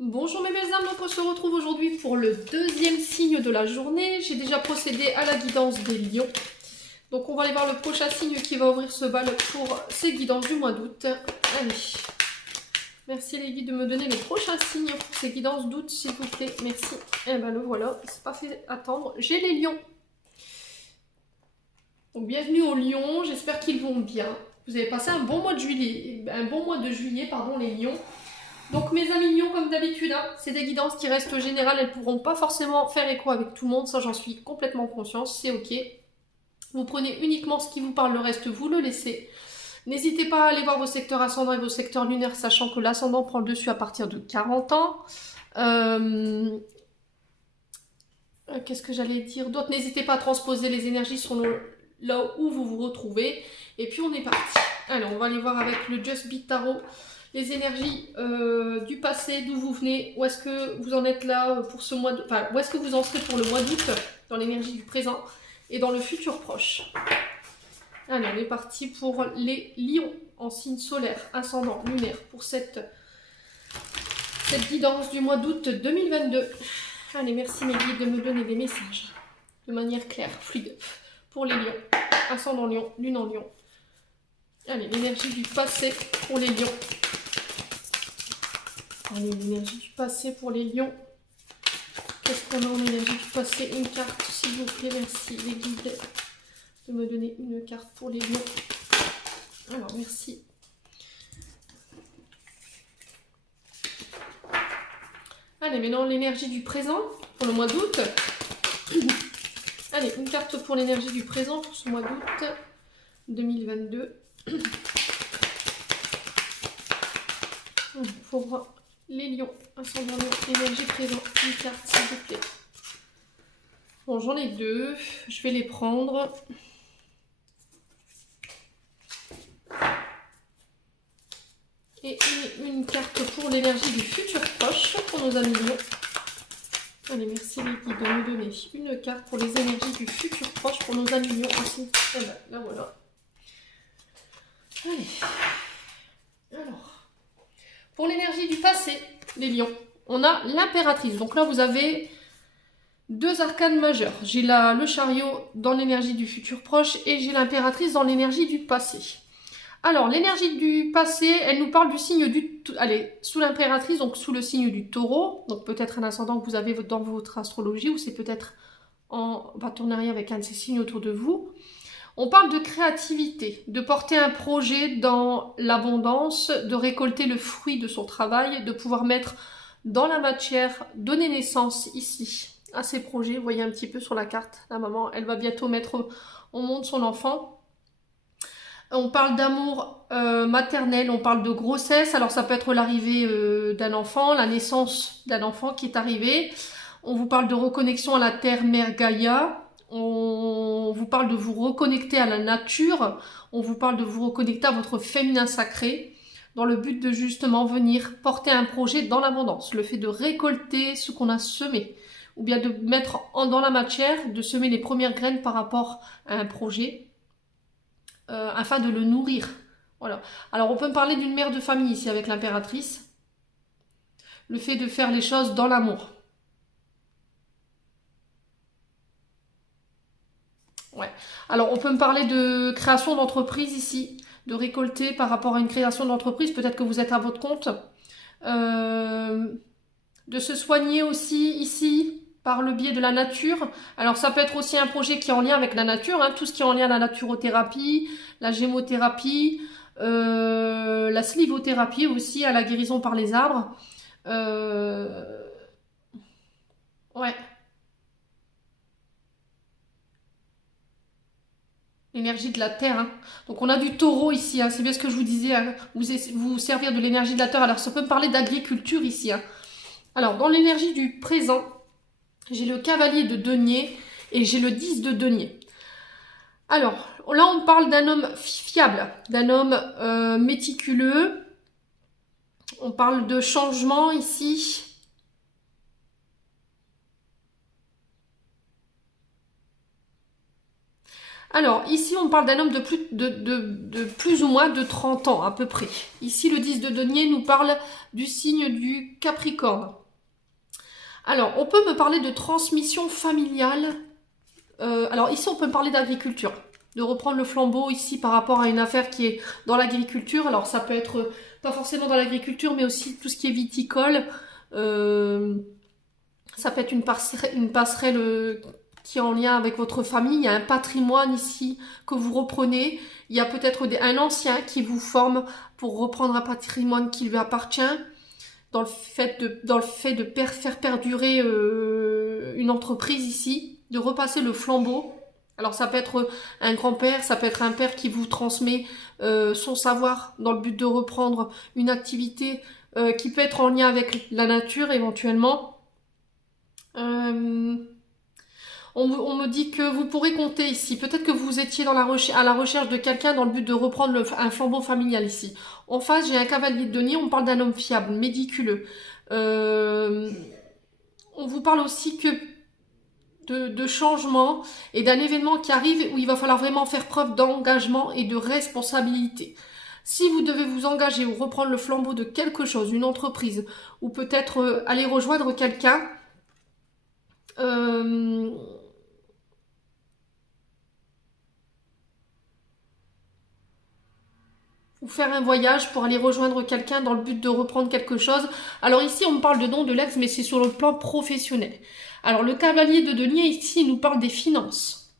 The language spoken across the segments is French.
Bonjour mes belles âmes, donc on se retrouve aujourd'hui pour le deuxième signe de la journée. J'ai déjà procédé à la guidance des lions. Donc on va aller voir le prochain signe qui va ouvrir ce bal pour ces guidances du mois d'août. Allez. Merci les guides de me donner les prochains signes pour ces guidances d'août, s'il vous plaît. Merci. Et ben le voilà, c'est pas fait attendre. J'ai les lions. Donc bienvenue aux lions, j'espère qu'ils vont bien. Vous avez passé un bon mois de juillet, les lions. Donc mes amis lions, comme d'habitude, hein, c'est des guidances qui restent générales, elles ne pourront pas forcément faire écho avec tout le monde, ça j'en suis complètement conscience, c'est ok. Vous prenez uniquement ce qui vous parle, le reste vous le laissez. N'hésitez pas à aller voir vos secteurs ascendants et vos secteurs lunaires, sachant que l'ascendant prend le dessus à partir de 40 ans. Qu'est-ce que j'allais dire d'autre? N'hésitez pas à transposer les énergies sur là où vous vous retrouvez. Et puis on est parti. Alors on va aller voir avec le Just Beat Tarot les énergies du passé, d'où vous venez, où est-ce que vous en êtes là pour ce mois, enfin où est-ce que vous en serez pour le mois d'août, dans l'énergie du présent et dans le futur proche. Allez, on est parti pour les lions en signe solaire, ascendant, lunaire, pour cette guidance du mois d'août 2022. Allez, merci mes guides de me donner des messages de manière claire, fluide, pour les lions, ascendant lion, lune en lion. Allez, l'énergie du passé pour les lions. Allez, l'énergie du passé pour les lions. Qu'est-ce qu'on a en énergie du passé? Une carte, s'il vous plaît, merci les guides de me donner une carte pour les lions. Alors, merci. Allez, maintenant l'énergie du présent pour le mois d'août. Allez, une carte pour l'énergie du présent pour ce mois d'août 2022. Pour les lions, ascendant lion, énergie présent, une carte s'il vous plaît. Bon, j'en ai deux, je vais les prendre. Et une carte pour l'énergie du futur proche pour nos amis lions. Allez, merci les guides de nous donner une carte pour les énergies du futur proche pour nos amis lions aussi. Ah ben, là voilà. Allez. Alors, pour l'énergie du passé, les lions, on a l'impératrice. Donc là, vous avez deux arcanes majeurs. J'ai le chariot dans l'énergie du futur proche et j'ai l'impératrice dans l'énergie du passé. Alors, l'énergie du passé, elle nous parle du signe du... Allez, sous l'impératrice, donc sous le signe du taureau, donc peut-être un ascendant que vous avez dans votre astrologie, ou c'est peut-être en partenariat avec un de ces signes autour de vous. On parle de créativité, de porter un projet dans l'abondance, de récolter le fruit de son travail, de pouvoir mettre dans la matière, donner naissance ici à ces projets. Vous voyez un petit peu sur la carte, la maman, elle va bientôt mettre au monde son enfant. On parle d'amour maternel, on parle de grossesse, alors ça peut être l'arrivée d'un enfant, la naissance d'un enfant qui est arrivé. On vous parle de reconnexion à la terre-mère Gaïa. On vous parle de vous reconnecter à la nature. On vous parle de vous reconnecter à votre féminin sacré dans le but de justement venir porter un projet dans l'abondance. Le fait de récolter ce qu'on a semé ou bien de mettre dans la matière, de semer les premières graines par rapport à un projet. Afin de le nourrir. Voilà. Alors on peut me parler d'une mère de famille ici avec l'impératrice. Le fait de faire les choses dans l'amour. Ouais. Alors on peut me parler de création d'entreprise ici, de récolter par rapport à une création d'entreprise. Peut-être que vous êtes à votre compte. De se soigner aussi ici par le biais de la nature. Alors ça peut être aussi un projet qui est en lien avec la nature, hein, tout ce qui est en lien à la naturothérapie, la gémothérapie, la slivothérapie aussi, à la guérison par les arbres. Ouais. L'énergie de la terre. Hein. Donc on a du taureau ici, hein, c'est bien ce que je vous disais, hein, vous servir de l'énergie de la terre. Alors ça peut me parler d'agriculture ici. Hein. Alors dans l'énergie du présent, j'ai le cavalier de denier et j'ai le 10 de denier. Alors, là on parle d'un homme fiable, d'un homme méticuleux. On parle de changement ici. Alors, ici, on parle d'un homme de plus ou moins de 30 ans, à peu près. Ici, le 10 de denier nous parle du signe du Capricorne. Alors, on peut me parler de transmission familiale. Alors, ici, on peut me parler d'agriculture. De reprendre le flambeau ici par rapport à une affaire qui est dans l'agriculture. Alors, ça peut être pas forcément dans l'agriculture, mais aussi tout ce qui est viticole. Ça peut être une passerelle qui est en lien avec votre famille. Il y a un patrimoine ici que vous reprenez. Il y a peut-être un ancien qui vous forme pour reprendre un patrimoine qui lui appartient. Dans le fait de faire perdurer une entreprise ici, de repasser le flambeau. Alors ça peut être un grand-père, ça peut être un père qui vous transmet son savoir dans le but de reprendre une activité qui peut être en lien avec la nature éventuellement. On me dit que vous pourrez compter ici. Peut-être que vous étiez à la recherche de quelqu'un dans le but de reprendre un flambeau familial ici. En face, j'ai un cavalier de denier. On parle d'un homme fiable, médiculeux. On vous parle aussi que de changement et d'un événement qui arrive où il va falloir vraiment faire preuve d'engagement et de responsabilité. Si vous devez vous engager ou reprendre le flambeau de quelque chose, une entreprise, ou peut-être aller rejoindre quelqu'un, ou faire un voyage pour aller rejoindre quelqu'un dans le but de reprendre quelque chose. Alors ici, on me parle de don de l'ex, mais c'est sur le plan professionnel. Alors le cavalier de denier, ici, il nous parle des finances.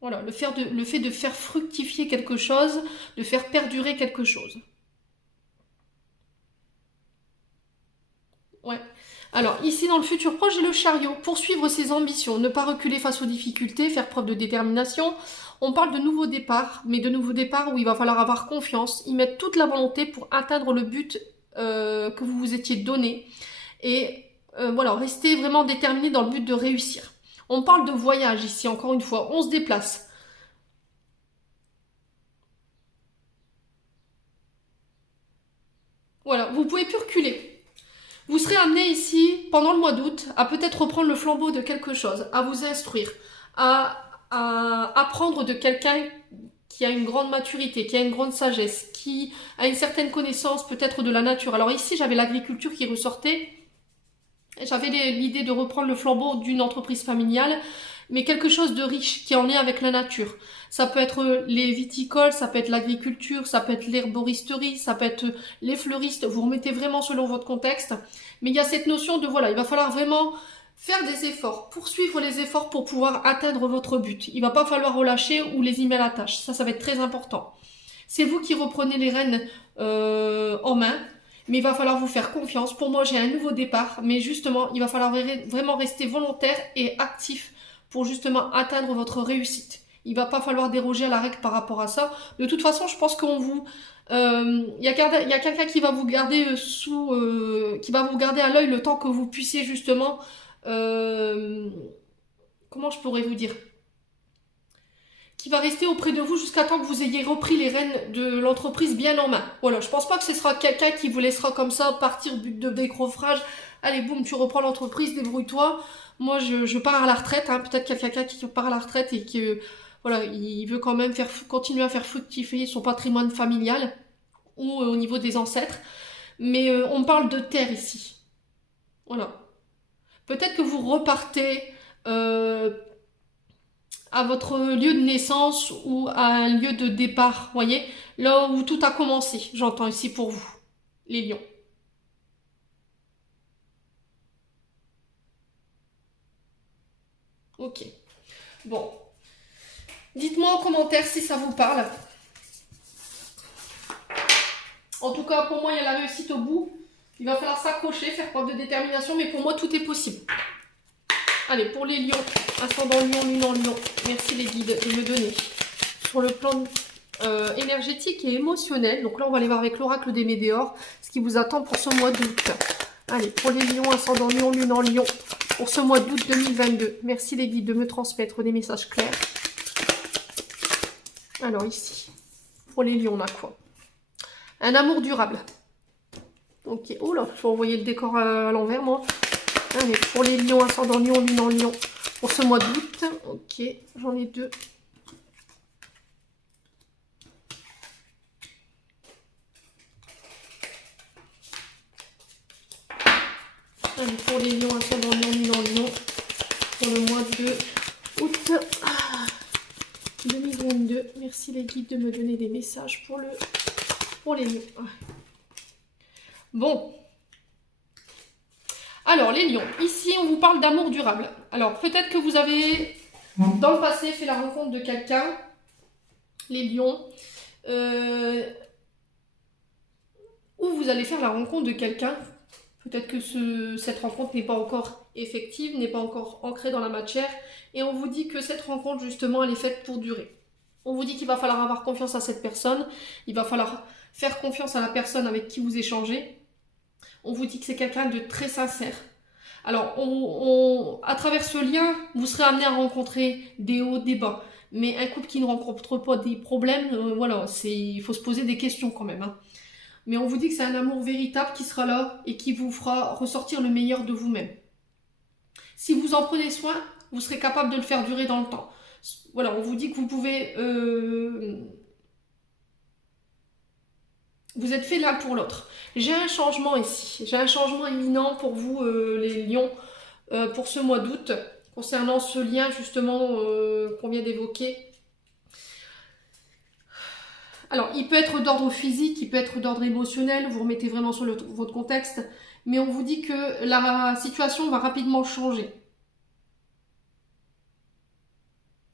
Voilà, le fait de faire fructifier quelque chose, de faire perdurer quelque chose. Ouais. Alors, ici, dans le futur proche, j'ai le chariot. Poursuivre ses ambitions, ne pas reculer face aux difficultés, faire preuve de détermination. On parle de nouveaux départs, mais de nouveaux départs où il va falloir avoir confiance, y mettre toute la volonté pour atteindre le but que vous vous étiez donné. Et voilà, rester vraiment déterminé dans le but de réussir. On parle de voyage ici, encore une fois. On se déplace. Voilà, vous pouvez plus reculer. Vous serez amené ici, pendant le mois d'août, à peut-être reprendre le flambeau de quelque chose, à vous instruire, à apprendre de quelqu'un qui a une grande maturité, qui a une grande sagesse, qui a une certaine connaissance peut-être de la nature. Alors ici, j'avais l'agriculture qui ressortait. J'avais l'idée de reprendre le flambeau d'une entreprise familiale, mais quelque chose de riche, qui est en lien avec la nature. Ça peut être les viticoles, ça peut être l'agriculture, ça peut être l'herboristerie, ça peut être les fleuristes. Vous remettez vraiment selon votre contexte. Mais il y a cette notion de, voilà, il va falloir vraiment faire des efforts, poursuivre les efforts pour pouvoir atteindre votre but. Il va pas falloir relâcher ou lésimer la tâche. Ça va être très important. C'est vous qui reprenez les rênes en main. Mais il va falloir vous faire confiance. Pour moi, j'ai un nouveau départ. Mais justement, il va falloir vraiment rester volontaire et actif pour justement atteindre votre réussite. Il va pas falloir déroger à la règle par rapport à ça. De toute façon, je pense qu'on vous... Il y a quelqu'un qui va vous garder qui va vous garder à l'œil le temps que vous puissiez justement... comment je pourrais vous dire, qui va rester auprès de vous jusqu'à temps que vous ayez repris les rênes de l'entreprise bien en main. Voilà, je pense pas que ce sera quelqu'un qui vous laissera comme ça partir but de décroffrage. Allez, boum, tu reprends l'entreprise, débrouille-toi. Moi, je pars à la retraite. Hein. Peut-être quelqu'un qui part à la retraite et qui, voilà, il veut quand même continuer à faire fructifier son patrimoine familial ou au niveau des ancêtres. Mais on parle de terre ici. Voilà. Peut-être que vous repartez... à votre lieu de naissance ou à un lieu de départ, voyez, là où tout a commencé, j'entends ici pour vous, les lions. Ok. Bon. Dites-moi en commentaire si ça vous parle. En tout cas, pour moi, il y a la réussite au bout. Il va falloir s'accrocher, faire preuve de détermination, mais pour moi, tout est possible. Allez, pour les lions, ascendant lion, lune en lion, merci les guides de me donner sur le plan énergétique et émotionnel. Donc là, on va aller voir avec l'oracle des Médéors ce qui vous attend pour ce mois d'août. Allez, pour les lions, ascendant lion, lune en lion, pour ce mois d'août 2022. Merci les guides de me transmettre des messages clairs. Alors ici, pour les lions, on a quoi? Un amour durable. Ok, oh là, je vais envoyer le décor à l'envers, moi. Allez, pour les lions, ascendant lion, lune en lion, pour ce mois d'août. Ok, j'en ai deux. Allez, pour les lions, ascendant lion, nul en lion, pour le mois de août 2022. Merci les guides de me donner des messages pour les lions. Bon. Alors, les lions. Ici, on vous parle d'amour durable. Alors, peut-être que vous avez, dans le passé, fait la rencontre de quelqu'un, les lions, ou vous allez faire la rencontre de quelqu'un. Peut-être que cette rencontre n'est pas encore effective, n'est pas encore ancrée dans la matière. Et on vous dit que cette rencontre, justement, elle est faite pour durer. On vous dit qu'il va falloir avoir confiance à cette personne. Il va falloir faire confiance à la personne avec qui vous échangez. On vous dit que c'est quelqu'un de très sincère. Alors, à travers ce lien, vous serez amené à rencontrer des hauts, des bas. Mais un couple qui ne rencontre pas des problèmes, voilà, il faut se poser des questions quand même. Hein. Mais on vous dit que c'est un amour véritable qui sera là et qui vous fera ressortir le meilleur de vous-même. Si vous en prenez soin, vous serez capable de le faire durer dans le temps. Voilà, on vous dit que vous pouvez... vous êtes fait l'un pour l'autre. J'ai un changement ici. J'ai un changement imminent pour vous, les lions, pour ce mois d'août, concernant ce lien justement qu'on vient d'évoquer. Alors, il peut être d'ordre physique, il peut être d'ordre émotionnel, vous remettez vraiment sur votre contexte, mais on vous dit que la situation va rapidement changer.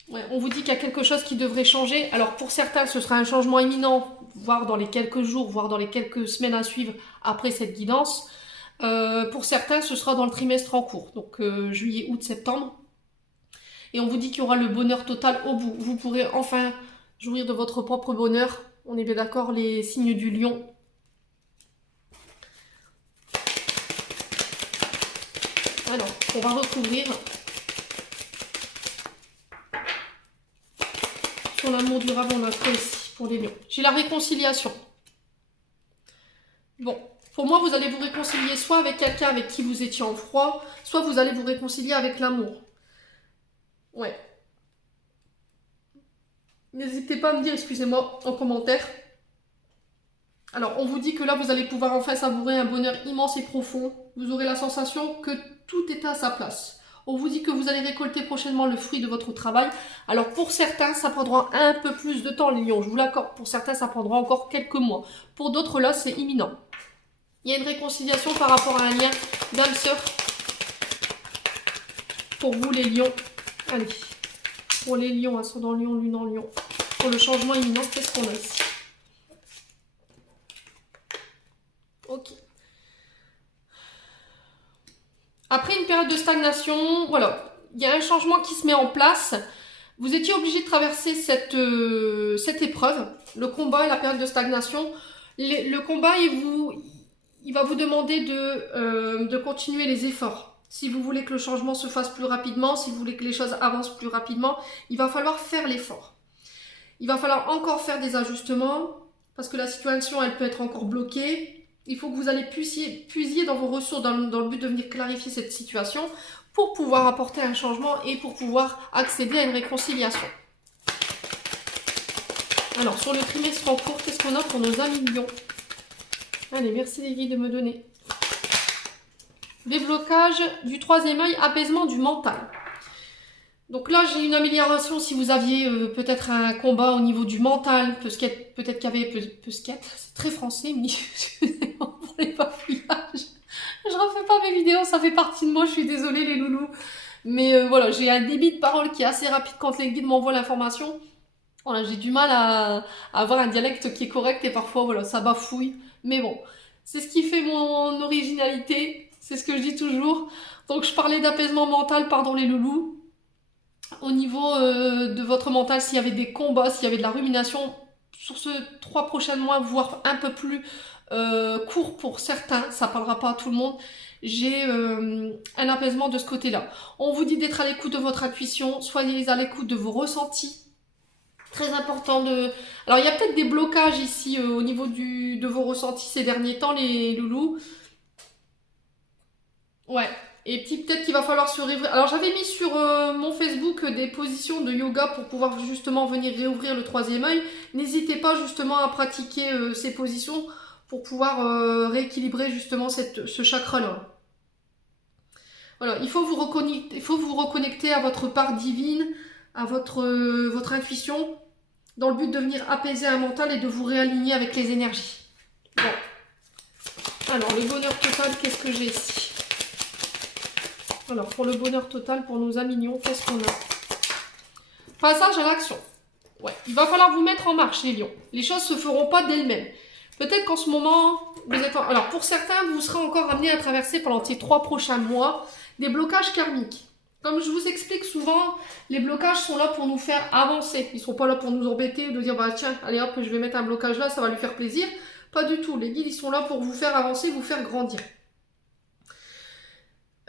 Ouais, on vous dit qu'il y a quelque chose qui devrait changer. Alors, pour certains, ce sera un changement imminent, voire dans les quelques jours, voire dans les quelques semaines à suivre après cette guidance. Pour certains, ce sera dans le trimestre en cours, donc juillet, août, septembre. Et on vous dit qu'il y aura le bonheur total au bout. Vous pourrez enfin jouir de votre propre bonheur. On est bien d'accord, les signes du lion. Alors, on va recouvrir sur l'amour durable, on a fait ici pour les lions. J'ai la réconciliation. Bon, pour moi, vous allez vous réconcilier soit avec quelqu'un avec qui vous étiez en froid, soit vous allez vous réconcilier avec l'amour. Ouais. N'hésitez pas à me dire, excusez-moi, en commentaire. Alors, on vous dit que là, vous allez pouvoir enfin savourer un bonheur immense et profond. Vous aurez la sensation que tout est à sa place. On vous dit que vous allez récolter prochainement le fruit de votre travail. Alors, pour certains, ça prendra un peu plus de temps, les lions. Je vous l'accorde. Pour certains, ça prendra encore quelques mois. Pour d'autres, là, c'est imminent. Il y a une réconciliation par rapport à un lien d'âme-sœur. Pour vous, les lions. Allez. Pour les lions, ascendant lion, lune en lion. Pour le changement imminent, qu'est-ce qu'on a ici? Ok. Après une période de stagnation, voilà, il y a un changement qui se met en place. Vous étiez obligé de traverser cette épreuve, le combat et la période de stagnation. Le combat, il va vous demander de continuer les efforts. Si vous voulez que le changement se fasse plus rapidement, si vous voulez que les choses avancent plus rapidement, il va falloir faire l'effort. Il va falloir encore faire des ajustements, parce que la situation, elle peut être encore bloquée. Il faut que vous allez puisiez dans vos ressources dans le but de venir clarifier cette situation pour pouvoir apporter un changement et pour pouvoir accéder à une réconciliation. Alors, sur le trimestre en cours, qu'est-ce qu'on a pour nos amis lions? Allez, merci les guides de me donner. Déblocage du troisième œil, apaisement du mental. Donc là, j'ai une amélioration si vous aviez peut-être un combat au niveau du mental, peut-être qu'il y avait c'est très français, mais excusez-moi pour les bafouillages. Je refais pas mes vidéos, ça fait partie de moi, je suis désolée les loulous. Mais voilà, j'ai un débit de parole qui est assez rapide quand les guides m'envoient l'information. Voilà, j'ai du mal à avoir un dialecte qui est correct et parfois voilà, ça bafouille. Mais bon, c'est ce qui fait mon originalité, c'est ce que je dis toujours. Donc je parlais d'apaisement mental, pardon les loulous. Au niveau de votre mental, s'il y avait des combats, s'il y avait de la rumination, sur ces 3 prochains mois, voire un peu plus court pour certains, ça ne parlera pas à tout le monde, j'ai un apaisement de ce côté-là. On vous dit d'être à l'écoute de votre intuition, soyez à l'écoute de vos ressentis. Très important de... Alors, il y a peut-être des blocages ici au niveau de vos ressentis ces derniers temps, les loulous. Ouais. Et peut-être qu'il va falloir se réouvrir. Alors j'avais mis sur mon Facebook des positions de yoga pour pouvoir justement venir réouvrir le troisième œil. N'hésitez pas justement à pratiquer ces positions pour pouvoir rééquilibrer justement ce chakra-là. Voilà, il faut vous reconnecter à votre part divine, à votre intuition, dans le but de venir apaiser un mental et de vous réaligner avec les énergies. Bon. Alors, le bonheur total, qu'est-ce que j'ai ici? Alors, pour le bonheur total, pour nos amis lions, qu'est-ce qu'on a? Passage à l'action. Ouais, il va falloir vous mettre en marche, les lions. Les choses se feront pas d'elles-mêmes. Peut-être qu'en ce moment, vous êtes... Alors, pour certains, vous serez encore amené à traverser pendant ces 3 prochains mois des blocages karmiques. Comme je vous explique souvent, les blocages sont là pour nous faire avancer. Ils ne sont pas là pour nous embêter, de dire, bah tiens, allez hop, je vais mettre un blocage là, ça va lui faire plaisir. Pas du tout. Les guides, ils sont là pour vous faire avancer, vous faire grandir.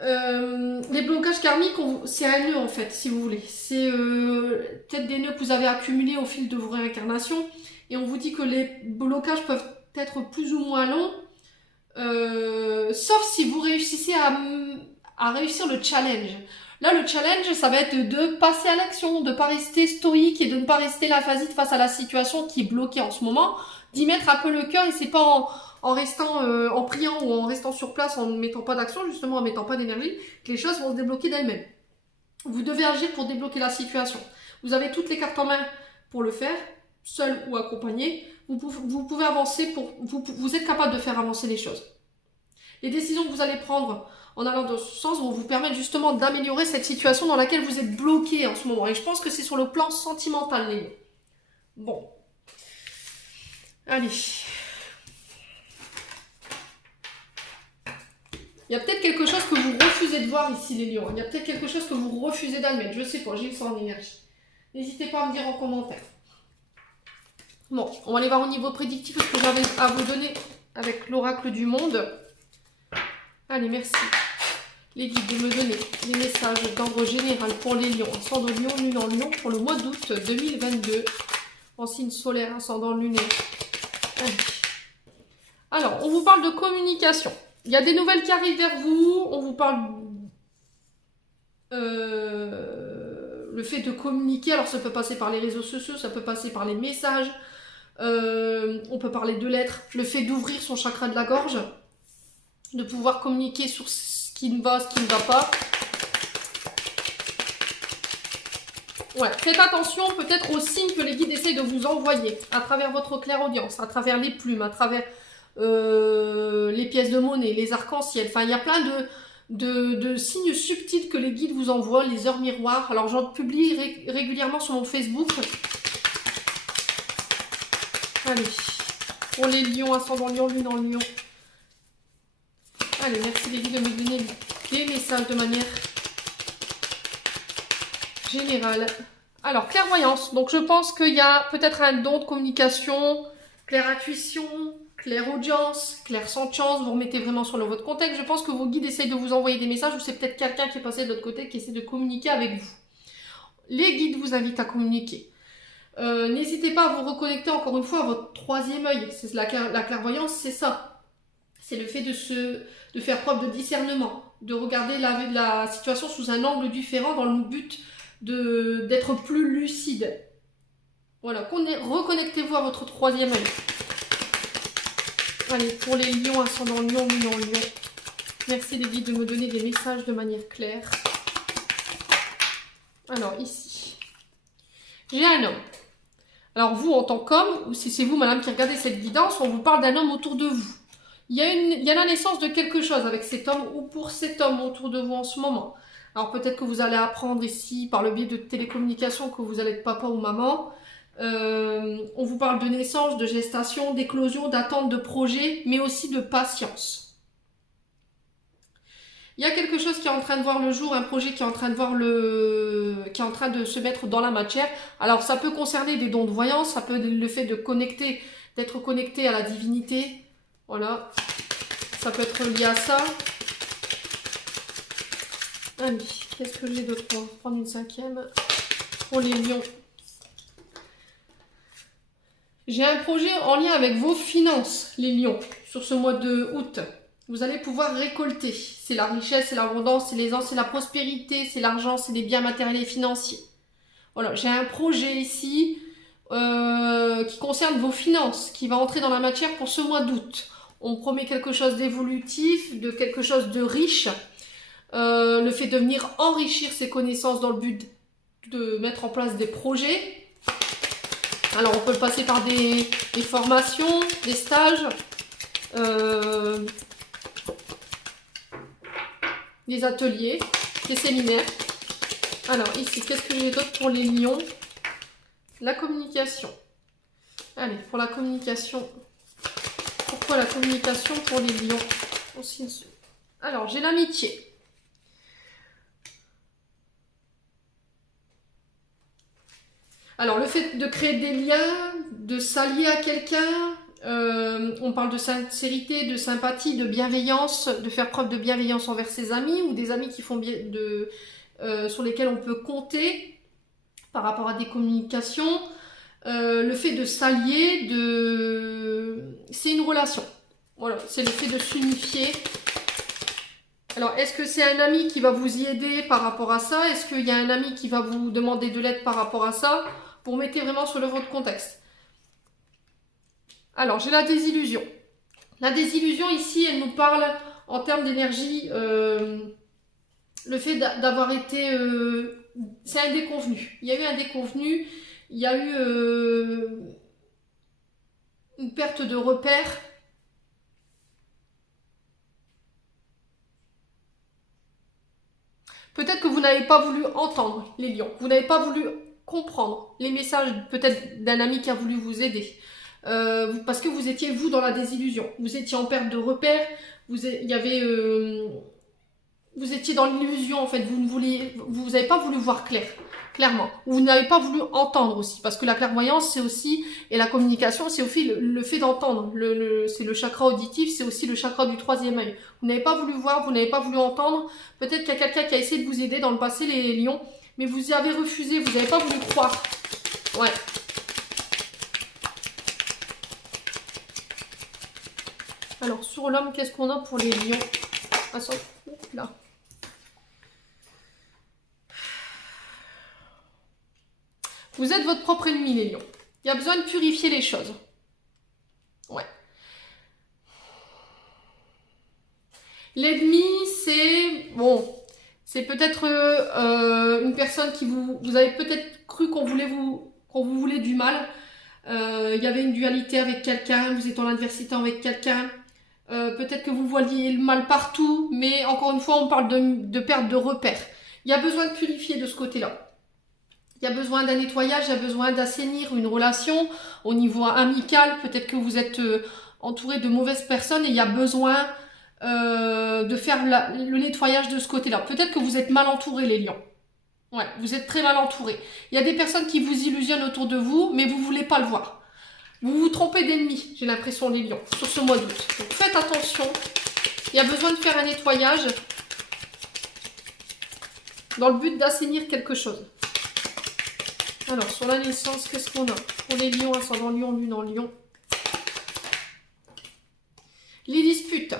Les blocages karmiques, c'est un nœud en fait, si vous voulez. C'est peut-être des nœuds que vous avez accumulés au fil de vos réincarnations. Et on vous dit que les blocages peuvent être plus ou moins longs. Sauf si vous réussissez à réussir le challenge. Là, le challenge, ça va être de passer à l'action, de ne pas rester stoïque et de ne pas rester laphasite face à la situation qui est bloquée en ce moment. D'y mettre un peu le cœur et c'est pas en restant, en priant ou en restant sur place, en ne mettant pas d'action, justement en ne mettant pas d'énergie, que les choses vont se débloquer d'elles-mêmes. Vous devez agir pour débloquer la situation. Vous avez toutes les cartes en main pour le faire, seul ou accompagné. Vous pouvez avancer, vous êtes capable de faire avancer les choses. Les décisions que vous allez prendre en allant dans ce sens vont vous permettre justement d'améliorer cette situation dans laquelle vous êtes bloqué en ce moment. Et je pense que c'est sur le plan sentimental, les lions. Bon. Allez. Il y a peut-être quelque chose que vous refusez de voir ici, les lions. Il y a peut-être quelque chose que vous refusez d'admettre. Je sais pas, j'ai le sang en énergie. N'hésitez pas à me dire en commentaire. Bon, on va aller voir au niveau prédictif ce que j'avais à vous donner avec l'oracle du monde. Allez, merci. Les guides de me donner des messages d'ordre général pour les lions. Ascendant lion, lune en lion pour le mois d'août 2022. En signe solaire, ascendant lunaire. Allez. Alors, on vous parle de communication. Il y a des nouvelles qui arrivent vers vous. On vous parle le fait de communiquer. Alors, ça peut passer par les réseaux sociaux, ça peut passer par les messages. On peut parler de lettres. Le fait d'ouvrir son chakra de la gorge. De pouvoir communiquer sur ce qui va, ce qui ne va pas. Ouais, faites attention peut-être aux signes que les guides essayent de vous envoyer à travers votre clairaudience, à travers les plumes, à travers les pièces de monnaie, les arcs-en-ciel. Enfin, il y a plein de signes subtils que les guides vous envoient, les heures miroirs. Alors, j'en publie régulièrement sur mon Facebook. Allez, pour les lions, ascendant lion, lune en lion. Allez, merci les guides de me donner des messages de manière générale. Alors, clairvoyance. Donc, je pense qu'il y a peut-être un don de communication, clair-intuition, clair-audience, clair-sentience. Vous remettez vraiment sur votre contexte. Je pense que vos guides essayent de vous envoyer des messages ou c'est peut-être quelqu'un qui est passé de l'autre côté qui essaie de communiquer avec vous. Les guides vous invitent à communiquer. N'hésitez pas à vous reconnecter encore une fois à votre troisième œil. La clairvoyance, c'est ça. C'est le fait de faire preuve de discernement, de regarder la situation sous un angle différent dans le but d'être plus lucide. Voilà, reconnectez-vous à votre troisième œil. Allez, pour les lions, ascendant lion, lune en lion. Merci les guides de me donner des messages de manière claire. Alors, ici, j'ai un homme. Alors, vous, en tant qu'homme, ou si c'est vous, madame, qui regardez cette guidance, on vous parle d'un homme autour de vous. Il y a la naissance de quelque chose avec cet homme ou pour cet homme autour de vous en ce moment. Alors peut-être que vous allez apprendre ici par le biais de télécommunications que vous allez être papa ou maman. On vous parle de naissance, de gestation, d'éclosion, d'attente de projet, mais aussi de patience. Il y a quelque chose qui est en train de voir le jour, un projet qui est en train de qui est en train de se mettre dans la matière. Alors ça peut concerner des dons de voyance, ça peut être le fait d'être connecté à la divinité. Voilà, ça peut être lié à ça. Allez, qu'est-ce que j'ai d'autre? On va prendre une cinquième. Pour les lions. J'ai un projet en lien avec vos finances, les lions, sur ce mois de août. Vous allez pouvoir récolter. C'est la richesse, c'est l'abondance, c'est l'aisance, c'est la prospérité, c'est l'argent, c'est les biens matériels et financiers. Voilà, j'ai un projet ici qui concerne vos finances, qui va entrer dans la matière pour ce mois d'août. On promet quelque chose d'évolutif, de quelque chose de riche. le fait de venir enrichir ses connaissances dans le but de mettre en place des projets. Alors on peut le passer par des formations, des stages, des ateliers, des séminaires. Alors ici, qu'est-ce que j'ai d'autre pour les lions? La communication. Allez, pour la communication. Pourquoi la communication pour les lions? Alors, j'ai l'amitié. Alors, le fait de créer des liens, de s'allier à quelqu'un, on parle de sincérité, de sympathie, de bienveillance, de faire preuve de bienveillance envers ses amis ou des amis qui font bien sur lesquels on peut compter par rapport à des communications. Le fait de s'allier, c'est une relation. Voilà, c'est le fait de s'unifier. Alors, est-ce que c'est un ami qui va vous y aider par rapport à ça? Est-ce qu'il y a un ami qui va vous demander de l'aide par rapport à ça? Vous mettez vraiment sur le votre contexte. Alors, j'ai la désillusion. La désillusion, ici, elle nous parle en termes d'énergie. Le fait d'avoir été... c'est un déconvenu. Il y a eu un déconvenu. Il y a eu une perte de repères. Peut-être que vous n'avez pas voulu entendre les lions. Vous n'avez pas voulu comprendre les messages peut-être d'un ami qui a voulu vous aider. Parce que vous étiez, vous, dans la désillusion. Vous étiez en perte de repères. Vous étiez dans l'illusion, en fait. Vous n'avez pas voulu voir clairement. Vous n'avez pas voulu entendre aussi. Parce que la clairvoyance, c'est aussi, et la communication, c'est aussi le fait d'entendre. C'est le chakra auditif, c'est aussi le chakra du troisième œil. Vous n'avez pas voulu voir, vous n'avez pas voulu entendre. Peut-être qu'il y a quelqu'un qui a essayé de vous aider dans le passé, les lions. Mais vous y avez refusé, vous n'avez pas voulu croire. Ouais. Alors, sur l'homme, qu'est-ce qu'on a pour les lions? Là. Vous êtes votre propre ennemi, les lions. Il y a besoin de purifier les choses. Ouais. L'ennemi, c'est... Bon, c'est peut-être une personne qui vous avez peut-être cru qu'on vous voulait du mal. Il y avait une dualité avec quelqu'un, vous êtes en adversité avec quelqu'un. Peut-être que vous voyez le mal partout, mais encore une fois, on parle de perte de repères. Il y a besoin de purifier de ce côté-là. Il y a besoin d'un nettoyage, il y a besoin d'assainir une relation au niveau amical. Peut-être que vous êtes entouré de mauvaises personnes et il y a besoin de faire le nettoyage de ce côté-là. Peut-être que vous êtes mal entouré, les lions. Ouais, vous êtes très mal entouré. Il y a des personnes qui vous illusionnent autour de vous, mais vous ne voulez pas le voir. Vous vous trompez d'ennemis, j'ai l'impression, les lions, sur ce mois d'août. Donc faites attention. Il y a besoin de faire un nettoyage dans le but d'assainir quelque chose. Alors, sur la naissance, qu'est-ce qu'on a? Pour les lions, ascendant lion, lune en lion. Les disputes.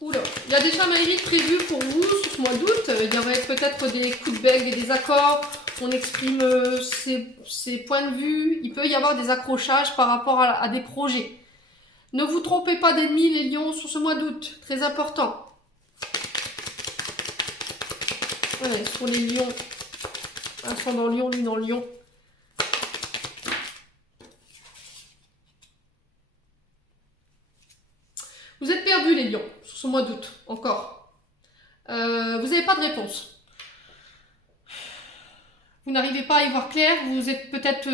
Oula, il y a déjà un mérite prévu pour vous sur ce mois d'août. Il y aurait peut-être des coups de bec, des désaccords. On exprime ses points de vue. Il peut y avoir des accrochages par rapport à des projets. Ne vous trompez pas d'ennemis, les lions, sur ce mois d'août. Très important. Ouais, sur les lions, ascendant lion, lune en lion. Vous êtes perdus, les lions, sur ce mois d'août, encore. Vous n'avez pas de réponse. Vous n'arrivez pas à y voir clair. Vous êtes peut-être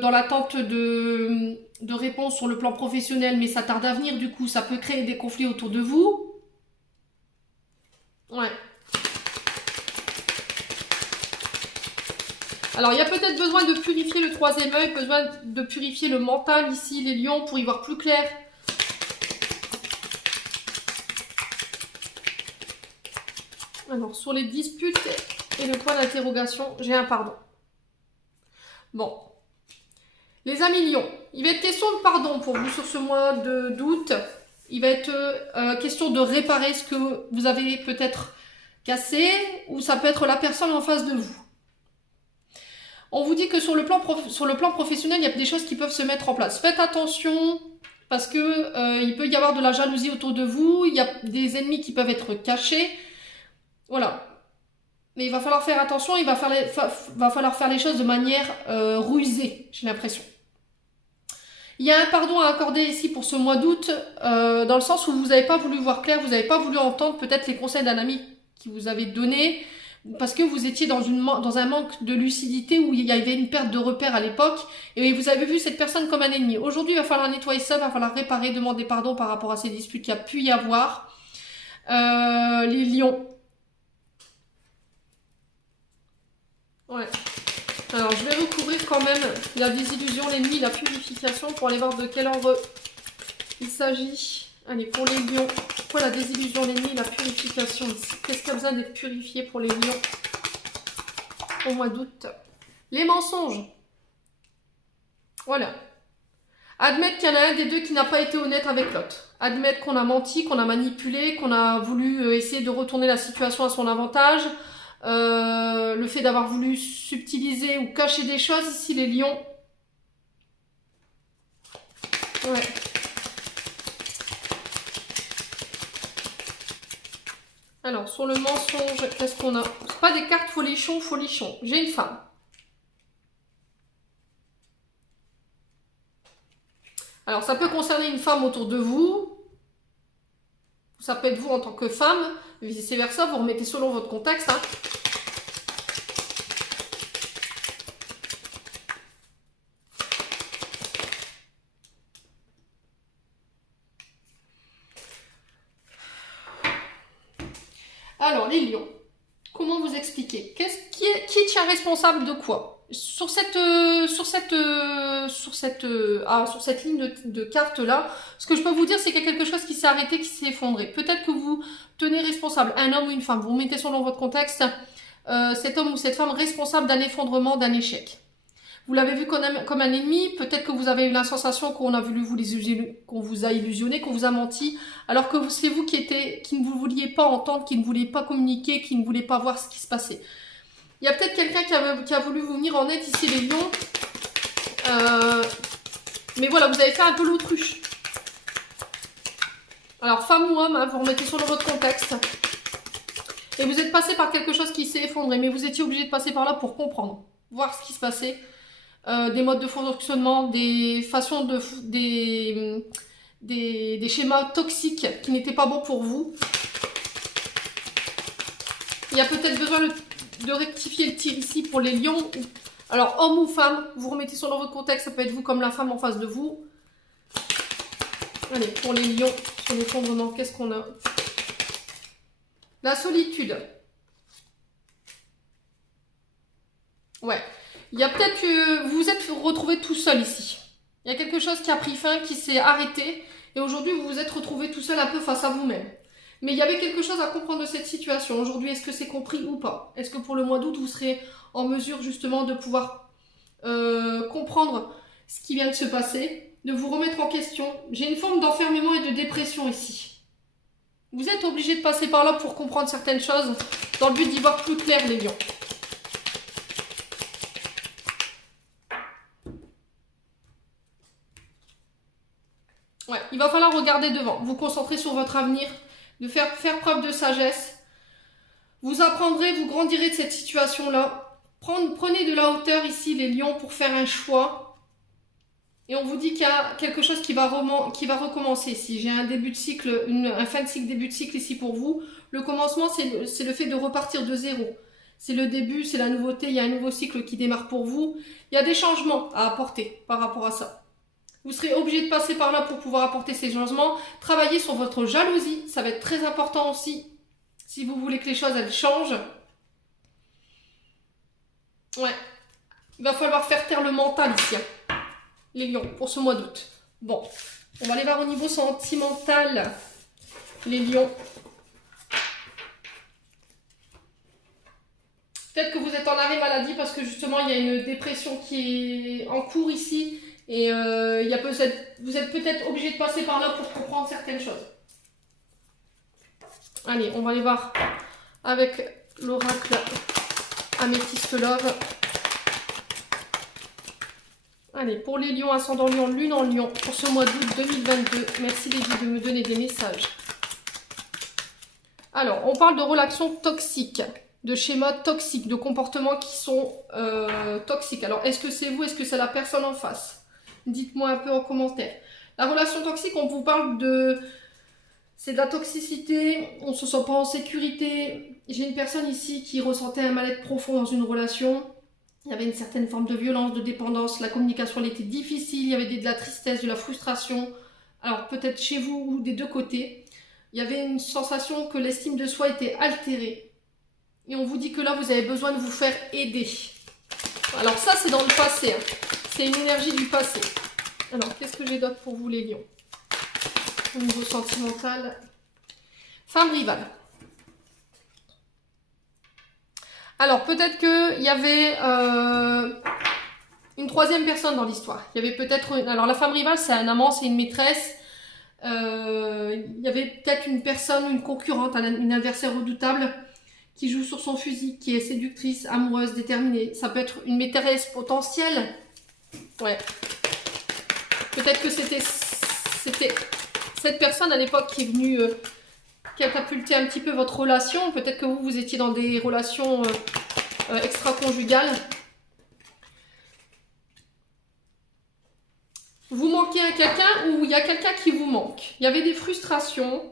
dans l'attente de réponses sur le plan professionnel, mais ça tarde à venir. Du coup, ça peut créer des conflits autour de vous. Ouais. Alors, il y a peut-être besoin de purifier le troisième œil, besoin de purifier le mental ici, les lions, pour y voir plus clair. Alors, sur les disputes et le point d'interrogation, j'ai un pardon. Bon. Les amis lions, il va être question de pardon pour vous sur ce mois d'août. Il va être question de réparer ce que vous avez peut-être cassé, ou ça peut être la personne en face de vous. On vous dit que sur le plan professionnel, il y a des choses qui peuvent se mettre en place. Faites attention parce que il peut y avoir de la jalousie autour de vous, il y a des ennemis qui peuvent être cachés. Voilà. Mais il va falloir faire attention, va falloir faire les choses de manière rusée, j'ai l'impression. Il y a un pardon à accorder ici pour ce mois d'août, dans le sens où vous n'avez pas voulu voir clair, vous n'avez pas voulu entendre peut-être les conseils d'un ami qui vous avait donné, parce que vous étiez dans un manque de lucidité où il y avait une perte de repère à l'époque, et vous avez vu cette personne comme un ennemi. Aujourd'hui, il va falloir nettoyer ça, il va falloir réparer, demander pardon par rapport à ces disputes qu'il y a pu y avoir. Les lions. Ouais. Alors, je vais recouvrir quand même la désillusion, l'ennemi, la purification pour aller voir de quel ordre il s'agit. Allez, pour les lions, pourquoi la désillusion, l'ennemi, la purification ici? Qu'est-ce qui a besoin d'être purifié pour les lions au mois d'août? Les mensonges. Voilà. Admettre qu'il y en a un des deux qui n'a pas été honnête avec l'autre. Admettre qu'on a menti, qu'on a manipulé, qu'on a voulu essayer de retourner la situation à son avantage. Le fait d'avoir voulu subtiliser ou cacher des choses, ici les lions. Ouais. Alors, sur le mensonge, qu'est-ce qu'on a? C'est pas des cartes folichon, folichon. J'ai une femme. Alors, ça peut concerner une femme autour de vous. Ça peut être vous en tant que femme. Vice-versa, vous remettez selon votre contexte. Hein. Alors, les lions, comment vous expliquer? Qui tient responsable de quoi? Sur cette ligne de cartes là, ce que je peux vous dire, c'est qu'il y a quelque chose qui s'est arrêté, qui s'est effondré. Peut-être que vous tenez responsable un homme ou une femme, vous mettez selon votre contexte cet homme ou cette femme responsable d'un effondrement, d'un échec. Vous l'avez vu comme un ennemi, peut-être que vous avez eu la sensation qu'on a voulu qu'on vous a illusionné, qu'on vous a menti, alors que c'est vous qui ne vous vouliez pas entendre, qui ne vouliez pas communiquer, qui ne vouliez pas voir ce qui se passait. Il y a peut-être quelqu'un qui a voulu vous venir en aide ici, les lions. Mais voilà, vous avez fait un peu l'autruche. Alors, femme ou homme, hein, vous remettez sur votre contexte. Et vous êtes passé par quelque chose qui s'est effondré, mais vous étiez obligé de passer par là pour comprendre, voir ce qui se passait. Des modes de fonctionnement, des façons des schémas toxiques qui n'étaient pas bons pour vous. Il y a peut-être besoin de rectifier le tir ici pour les lions. Alors, homme ou femme, vous remettez sur votre contexte, ça peut être vous comme la femme en face de vous. Allez, pour les lions, sur l'effondrement, qu'est-ce qu'on a? La solitude. Ouais. Il y a peut-être que vous vous êtes retrouvé tout seul ici. Il y a quelque chose qui a pris fin, qui s'est arrêté. Et aujourd'hui, vous vous êtes retrouvé tout seul un peu face à vous-même. Mais il y avait quelque chose à comprendre de cette situation. Aujourd'hui, est-ce que c'est compris ou pas? Est-ce que pour le mois d'août, vous serez en mesure justement de pouvoir comprendre ce qui vient de se passer, de vous remettre en question? J'ai une forme d'enfermement et de dépression ici. Vous êtes obligé de passer par là pour comprendre certaines choses dans le but d'y voir plus clair, les lions. Ouais, il va falloir regarder devant, vous concentrer sur votre avenir, de faire preuve de sagesse. Vous apprendrez, vous grandirez de cette situation-là. Prenez de la hauteur ici, les lions, pour faire un choix. Et on vous dit qu'il y a quelque chose qui va recommencer ici. J'ai un début de cycle, un fin de cycle, début de cycle ici pour vous. Le commencement, c'est le fait de repartir de zéro. C'est le début, c'est la nouveauté, il y a un nouveau cycle qui démarre pour vous. Il y a des changements à apporter par rapport à ça. Vous serez obligé de passer par là pour pouvoir apporter ces changements. Travaillez sur votre jalousie, ça va être très important aussi. Si vous voulez que les choses, elles changent. Ouais. Il va falloir faire taire le mental ici, hein, les lions, pour ce mois d'août. Bon, on va aller voir au niveau sentimental, les lions. Peut-être que vous êtes en arrêt maladie parce que justement, il y a une dépression qui est en cours ici. Et vous êtes peut-être obligé de passer par là pour comprendre certaines choses. Allez, on va aller voir avec l'oracle Améthyste Love. Allez, pour les lions, ascendant lion, lune en lion, pour ce mois d'août 2022. Merci les guides de me donner des messages. Alors, on parle de relations toxiques, de schémas toxiques, de comportements qui sont toxiques. Alors, est-ce que c'est vous, est-ce que c'est la personne en face? Dites-moi un peu en commentaire. La relation toxique, on vous parle de... C'est de la toxicité, on ne se sent pas en sécurité. J'ai une personne ici qui ressentait un mal-être profond dans une relation. Il y avait une certaine forme de violence, de dépendance, la communication elle était difficile, il y avait de la tristesse, de la frustration. Alors peut-être chez vous ou des deux côtés. Il y avait une sensation que l'estime de soi était altérée. Et on vous dit que là, vous avez besoin de vous faire aider. Alors ça, c'est dans le passé. Hein. C'est une énergie du passé. Alors, qu'est-ce que j'ai d'autre pour vous, les lions? Au niveau sentimental. Femme rivale. Alors, peut-être qu'il y avait une troisième personne dans l'histoire. Il y avait peut-être... Alors, la femme rivale, c'est un amant, c'est une maîtresse. Il y avait peut-être une personne, une concurrente, une adversaire redoutable qui joue sur son fusil, qui est séductrice, amoureuse, déterminée. Ça peut être une maîtresse potentielle. Ouais. Peut-être que c'était cette personne à l'époque qui est venue catapulter un petit peu votre relation. Peut-être que vous étiez dans des relations extra-conjugales. Vous manquez à quelqu'un ou il y a quelqu'un qui vous manque. Il y avait des frustrations,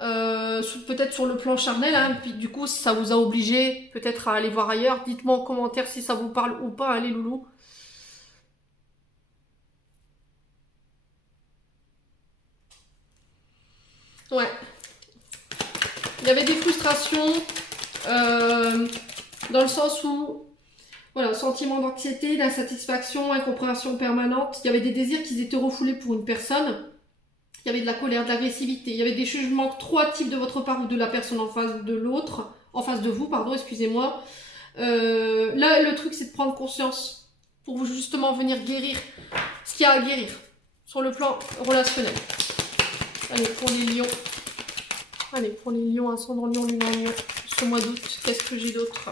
peut-être sur le plan charnel, hein, puis du coup ça vous a obligé peut-être à aller voir ailleurs. Dites-moi en commentaire si ça vous parle ou pas, hein, les loulous. Ouais. Il y avait des frustrations dans le sens où, voilà, sentiment d'anxiété, d'insatisfaction, incompréhension permanente. Il y avait des désirs qui étaient refoulés pour une personne. Il y avait de la colère, de l'agressivité. Il y avait des jugements trop actifs de votre part ou de la personne en face de l'autre. En face de vous, pardon, excusez-moi. Là, le truc, c'est de prendre conscience pour vous justement venir guérir ce qu'il y a à guérir sur le plan relationnel. Allez, pour les lions. Allez, pour les lions, ascendant lion, lune en lion, ce mois d'août, qu'est-ce que j'ai d'autre?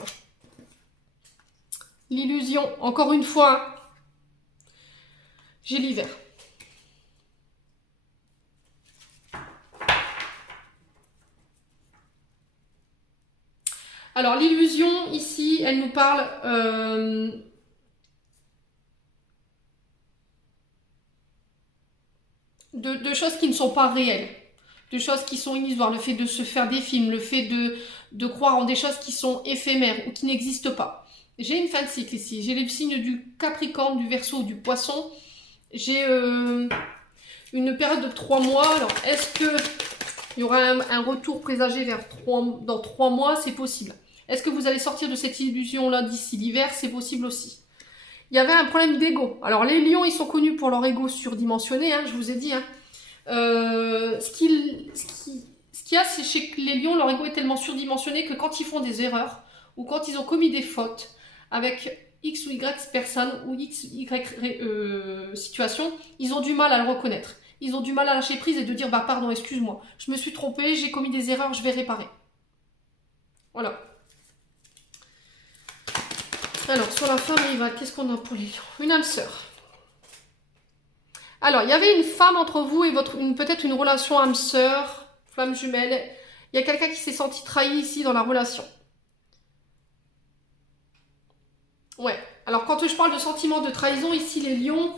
L'illusion, encore une fois, j'ai l'hiver. Alors, l'illusion, ici, elle nous parle de choses qui ne sont pas réelles. De choses qui sont illusoires, le fait de se faire des films, le fait de croire en des choses qui sont éphémères ou qui n'existent pas. J'ai une fin de cycle ici, j'ai les signes du Capricorne, du Verseau ou du Poisson. J'ai une période de 3 mois. Alors, est-ce qu'il y aura un retour présagé dans 3 mois? C'est possible. Est-ce que vous allez sortir de cette illusion-là d'ici l'hiver? C'est possible aussi. Il y avait un problème d'ego. Alors, les lions, ils sont connus pour leur ego surdimensionné, hein, je vous ai dit, hein. Ce qu'il y a, c'est chez les lions, leur ego est tellement surdimensionné que quand ils font des erreurs ou quand ils ont commis des fautes avec X ou Y personne ou X, Y situation, ils ont du mal à le reconnaître. Ils ont du mal à lâcher prise et de dire bah pardon, excuse-moi, je me suis trompé, j'ai commis des erreurs, je vais réparer. Voilà. Alors, sur la femme rivale, qu'est-ce qu'on a pour les lions? Une âme sœur. Alors, il y avait une femme entre vous et peut-être une relation âme-sœur, flamme jumelle. Il y a quelqu'un qui s'est senti trahi ici dans la relation. Ouais. Alors, quand je parle de sentiment de trahison, ici, les lions,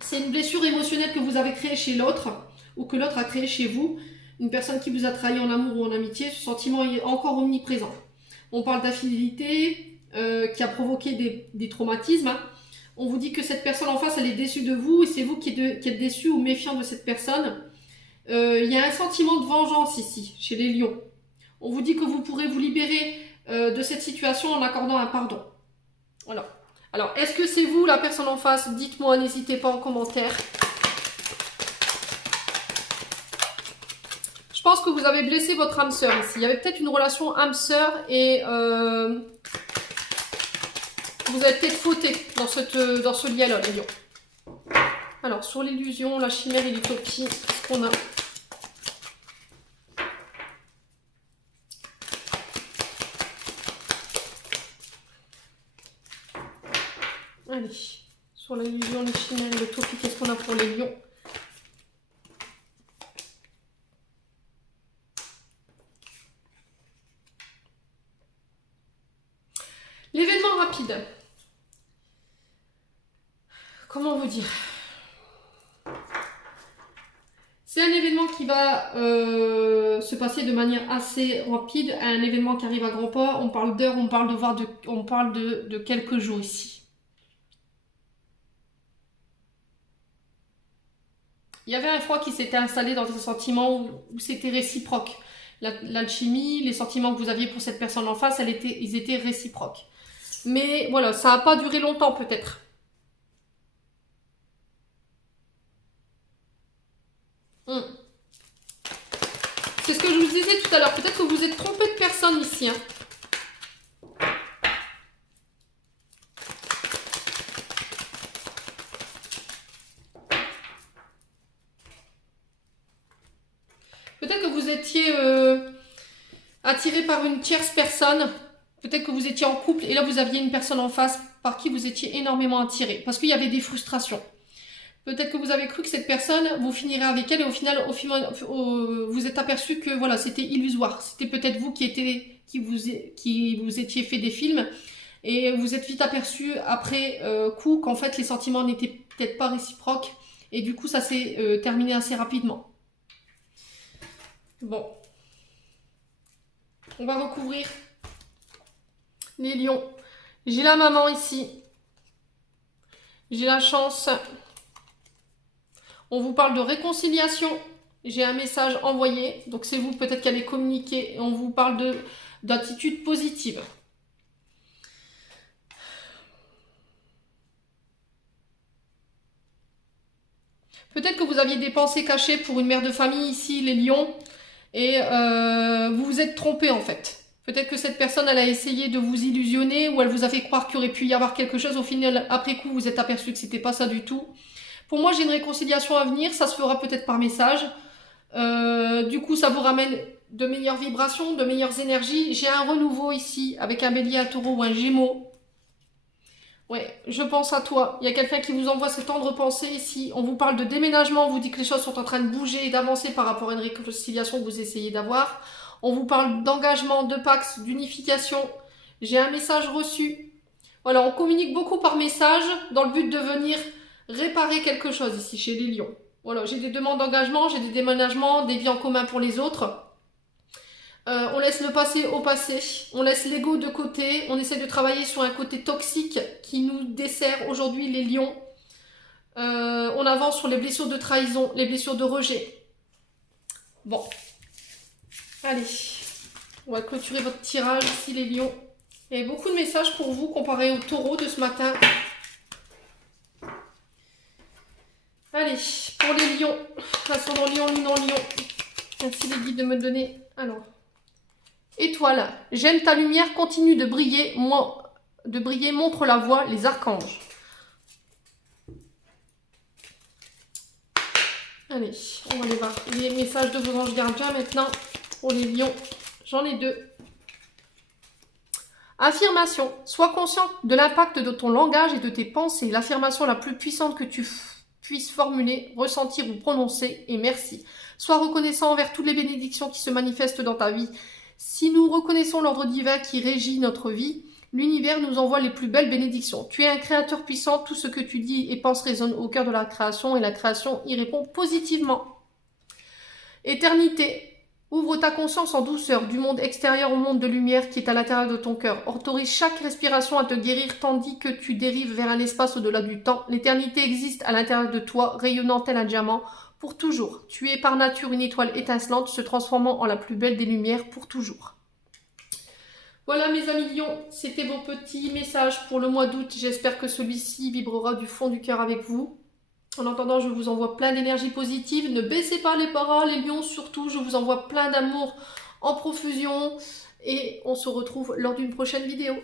c'est une blessure émotionnelle que vous avez créée chez l'autre ou que l'autre a créée chez vous. Une personne qui vous a trahi en amour ou en amitié, ce sentiment est encore omniprésent. On parle d'infidélité qui a provoqué des traumatismes, hein. On vous dit que cette personne en face, elle est déçue de vous et c'est vous qui êtes déçu ou méfiant de cette personne. Il y a un sentiment de vengeance ici, chez les lions. On vous dit que vous pourrez vous libérer de cette situation en accordant un pardon. Voilà. Alors, est-ce que c'est vous, la personne en face? Dites-moi, n'hésitez pas en commentaire. Je pense que vous avez blessé votre âme sœur ici. Il y avait peut-être une relation âme sœur et... vous avez peut-être fauté dans ce lien-là, les lions. Alors, sur l'illusion, la chimère et l'utopie, qu'est-ce qu'on a? rapide. Comment vous dire? C'est un événement qui va se passer de manière assez rapide, un événement qui arrive à grands pas. On parle d'heures, on parle de quelques jours ici. Il y avait un froid qui s'était installé dans un sentiment où c'était réciproque. L'alchimie, les sentiments que vous aviez pour cette personne en face, ils étaient réciproques. Mais voilà, ça n'a pas duré longtemps peut-être. C'est ce que je vous disais tout à l'heure. Peut-être que vous êtes trompé de personne ici. Hein. Peut-être que vous étiez attiré par une tierce personne. Peut-être que vous étiez en couple et là vous aviez une personne en face par qui vous étiez énormément attiré. Parce qu'il y avait des frustrations. Peut-être que vous avez cru que cette personne, vous finirez avec elle et au final, vous êtes aperçu que voilà, c'était illusoire. C'était peut-être vous qui vous étiez fait des films et vous êtes vite aperçu après coup qu'en fait les sentiments n'étaient peut-être pas réciproques et du coup ça s'est terminé assez rapidement. Bon. On va recouvrir les lions. J'ai la maman ici. J'ai la chance. On vous parle de réconciliation. J'ai un message envoyé. Donc c'est vous peut-être qui allez communiquer. On vous parle d'attitude positive. Peut-être que vous aviez des pensées cachées pour une mère de famille ici, les lions. Et vous vous êtes trompé en fait. Peut-être que cette personne, elle a essayé de vous illusionner ou elle vous a fait croire qu'il aurait pu y avoir quelque chose. Au final, après coup, vous êtes aperçu que c'était pas ça du tout. Pour moi, j'ai une réconciliation à venir. Ça se fera peut-être par message. Du coup, ça vous ramène de meilleures vibrations, de meilleures énergies. J'ai un renouveau ici avec un bélier, un taureau ou un gémeau. Ouais, je pense à toi. Il y a quelqu'un qui vous envoie cette tendre pensée ici. On vous parle de déménagement. On vous dit que les choses sont en train de bouger et d'avancer par rapport à une réconciliation que vous essayez d'avoir. On vous parle d'engagement, de pax, d'unification. J'ai un message reçu. Voilà, on communique beaucoup par message dans le but de venir réparer quelque chose ici chez les lions. Voilà, j'ai des demandes d'engagement, j'ai des déménagements, des vies en commun pour les autres. On laisse le passé au passé, on laisse l'ego de côté, on essaie de travailler sur un côté toxique qui nous dessert aujourd'hui les lions. On avance sur les blessures de trahison, les blessures de rejet. Bon, allez, on va clôturer votre tirage ici les lions. Il y a beaucoup de messages pour vous comparé au taureau de ce matin. Allez, pour les lions, ascendant lion, lune en lion. Merci les guides de me donner. Alors, étoile, j'aime ta lumière, continue de briller, montre la voie, les archanges. Allez, on va aller voir les messages de vos anges gardiens maintenant pour les lions. J'en ai deux. Affirmation, sois conscient de l'impact de ton langage et de tes pensées. L'affirmation la plus puissante que tu puisses formuler, ressentir ou prononcer est merci. Sois reconnaissant envers toutes les bénédictions qui se manifestent dans ta vie. Si nous reconnaissons l'ordre divin qui régit notre vie, l'univers nous envoie les plus belles bénédictions. Tu es un créateur puissant, tout ce que tu dis et penses résonne au cœur de la création et la création y répond positivement. Éternité, ouvre ta conscience en douceur du monde extérieur au monde de lumière qui est à l'intérieur de ton cœur. Autorise chaque respiration à te guérir tandis que tu dérives vers un espace au-delà du temps. L'éternité existe à l'intérieur de toi, rayonnant tel un diamant. Pour toujours. Tu es par nature une étoile étincelante, se transformant en la plus belle des lumières pour toujours. Voilà mes amis lions, c'était vos petits messages pour le mois d'août. J'espère que celui-ci vibrera du fond du cœur avec vous. En attendant, je vous envoie plein d'énergie positive. Ne baissez pas les bras, les lions, surtout. Je vous envoie plein d'amour en profusion. Et on se retrouve lors d'une prochaine vidéo.